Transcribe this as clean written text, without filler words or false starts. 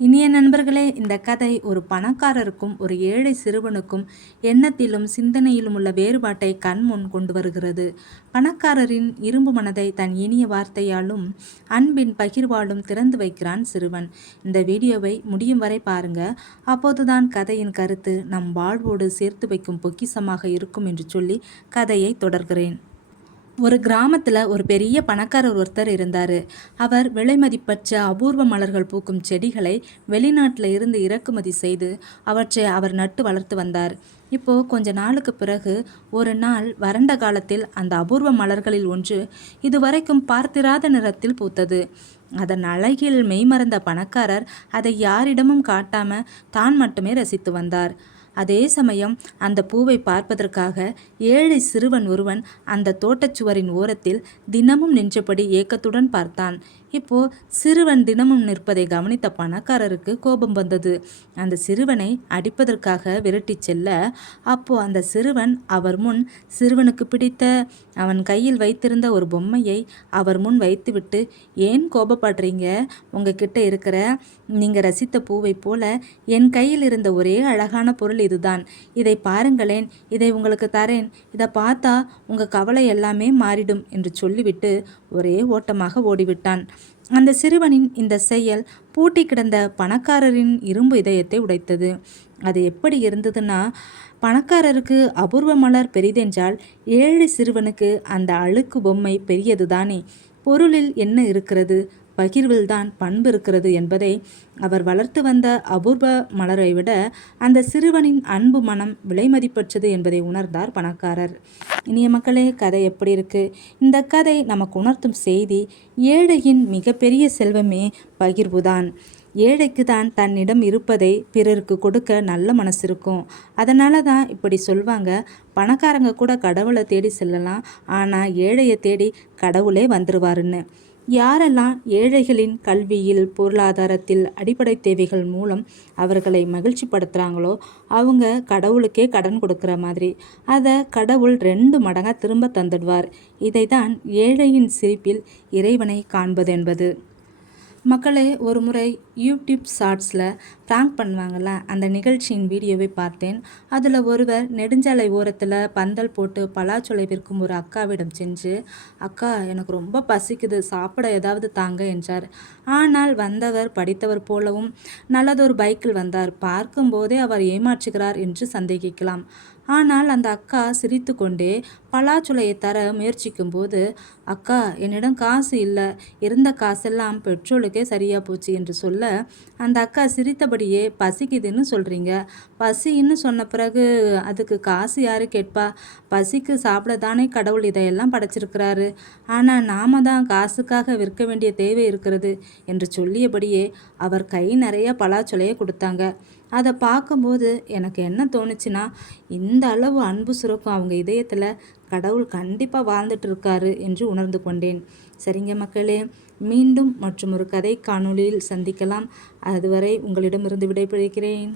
இனிய நண்பர்களே, இந்த கதை ஒரு பணக்காரருக்கும் ஒரு ஏழை சிறுவனுக்கும் எண்ணத்திலும் சிந்தனையிலும் உள்ள வேறுபாட்டை கண்முன் கொண்டு வருகிறது. பணக்காரரின் இரும்பு மனதை தன் இனிய வார்த்தையாலும் அன்பின் பகிர்வாலும் திறந்து வைக்கிறான் சிறுவன். இந்த வீடியோவை முடியும் வரை பாருங்க. அப்போதுதான் கதையின் கருத்து நம் வாழ்வோடு சேர்த்து வைக்கும் பொக்கிஷமாக இருக்கும் என்று சொல்லி கதையை தொடர்கிறேன். ஒரு கிராமத்தில் ஒரு பெரிய பணக்காரர் ஒருத்தர் இருந்தார். அவர் விலைமதிப்பற்ற அபூர்வ மலர்கள் பூக்கும் செடிகளை வெளிநாட்டில் இருந்து இறக்குமதி செய்து அவற்றை அவர் நட்டு வளர்த்து வந்தார். இப்போது கொஞ்ச நாளுக்கு பிறகு ஒரு நாள் வறண்ட காலத்தில் அந்த அபூர்வ மலர்களில் ஒன்று இதுவரைக்கும் பார்த்திராத நிறத்தில் பூத்தது. அதன் அழகில் மெய்மறந்த பணக்காரர் அதை யாரிடமும் காட்டாம தான் மட்டுமே ரசித்து வந்தார். அதே சமயம் அந்த பூவை பார்ப்பதற்காக ஏழை சிறுவன் ஒருவன் அந்த தோட்டச்சுவரின் ஓரத்தில் தினமும் நின்றபடி ஏக்கத்துடன் பார்த்தான். இப்போ சிறுவன் தினமும் நிற்பதை கவனித்த பணக்காரருக்கு கோபம் வந்தது. அந்த சிறுவனை அடிப்பதற்காக விரட்டி செல்ல, அப்போ அந்த சிறுவன் அவர் முன் சிறுவனுக்கு பிடித்த அவன் கையில் வைத்திருந்த ஒரு பொம்மையை அவர் முன் வைத்துவிட்டு, ஏன் கோபப்படுறீங்க? உங்ககிட்ட இருக்கிற நீங்கள் ரசித்த பூவை போல என் கையில் இருந்த ஒரே அழகான பொருள் இதுதான். இதை பாருங்களேன், இதை உங்களுக்கு தரேன். இதை பார்த்தா உங்கள் கவலை எல்லாமே மாறிடும் என்று சொல்லிவிட்டு ஒரே ஓட்டமாக ஓடிவிட்டான். அந்த சிறுவனின் இந்த செயல் பூட்டி கிடந்த பணக்காரரின் இரும்பு இதயத்தை உடைத்தது. அது எப்படி இருந்ததுன்னா, பணக்காரருக்கு அபூர்வ மலர் பெரிதென்றால் ஏழை சிறுவனுக்கு அந்த அழுக்கு பொம்மை பெரியது தானே. பொருளில் என்ன இருக்கிறது? பகிர்வில்தான் பண்பு இருக்கிறது என்பதை அவர் வளர்த்து வந்த அபூர்வ மலரை விட அந்த சிறுவனின் அன்பு மனம் விலைமதிப்பற்றது என்பதை உணர்ந்தார் பணக்காரர். இனிய மக்களே, கதை எப்படி இருக்கு? இந்த கதை நமக்கு உணர்த்தும் செய்தி, ஏழையின் மிகப்பெரிய செல்வமே பகிர்வுதான். ஏழைக்கு தான் தன்னிடம் இருப்பதை பிறருக்கு கொடுக்க நல்ல மனசு இருக்கும். அதனால தான் இப்படி சொல்வாங்க, பணக்காரங்க கூட கடவுளை தேடி செல்லலாம், ஆனால் ஏழையை தேடி கடவுளே வந்துருவாருன்னு. யாரெல்லாம் ஏழைகளின் கல்வியில், பொருளாதாரத்தில், அடிப்படை தேவைகள் மூலம் அவர்களை மகிழ்ச்சிப்படுத்துகிறாங்களோ அவங்க கடவுளுக்கே கடன் கொடுக்குற மாதிரி அதை கடவுள் 2 மடங்காக திரும்ப தந்துடுவார். இதை தான் ஏழையின் சிரிப்பில் இறைவனை காண்பது என்பது. மக்களே, ஒரு முறை யூடியூப் ஷார்ட்ஸில் ப்ராங்க் பண்ணுவாங்கள்ல, அந்த நிகழ்ச்சியின் வீடியோவை பார்த்தேன். அதில் ஒருவர் நெடுஞ்சாலை ஓரத்தில் பந்தல் போட்டு பலாச்சொலை விற்கும் ஒரு அக்காவிடம் சென்று, அக்கா, எனக்கு ரொம்ப பசிக்குது, சாப்பிட ஏதாவது தாங்க என்றார். ஆனால் வந்தவர் படித்தவர் போலவும் நல்லதொரு பைக்கில் வந்தார். பார்க்கும்போதே அவர் ஏமாற்றுகிறார் என்று சந்தேகிக்கலாம். ஆனால் அந்த அக்கா சிரித்து கொண்டே பலாச்சுளையை தர முயற்சிக்கும் போது, அக்கா, என்னிடம் காசு இல்லை, இருந்த காசெல்லாம் பெட்ரோலுக்கே சரியாக போச்சு என்று சொல்ல, அந்த அக்கா சிரித்தபடியே, பசிக்குதுன்னு சொல்கிறீங்க, பசின்னு சொன்ன பிறகு அதுக்கு காசு யாரு கேட்பா? பசிக்கு சாப்பிட தானே கடவுள் இதையெல்லாம் படைச்சிருக்கிறாரு. ஆனால் நாம தான் காசுக்காக விற்க வேண்டிய தேவை இருக்கிறது என்று சொல்லியபடியே அவர் கை நிறைய பலாச்சுளையை கொடுத்தாங்க. அதை பார்க்கும்போது எனக்கு என்ன தோணுச்சுன்னா, இந்த அளவு அன்பு சுரக்கும் அவங்க இதயத்தில் கடவுள் கண்டிப்பாக வாழ்ந்துட்டு இருக்காரு என்று உணர்ந்து கொண்டேன். சரிங்க மக்களே, மீண்டும் மற்றும் ஒரு கதை காணொளியில் சந்திக்கலாம். அதுவரை உங்களிடமிருந்து விடைபெறுகிறேன்.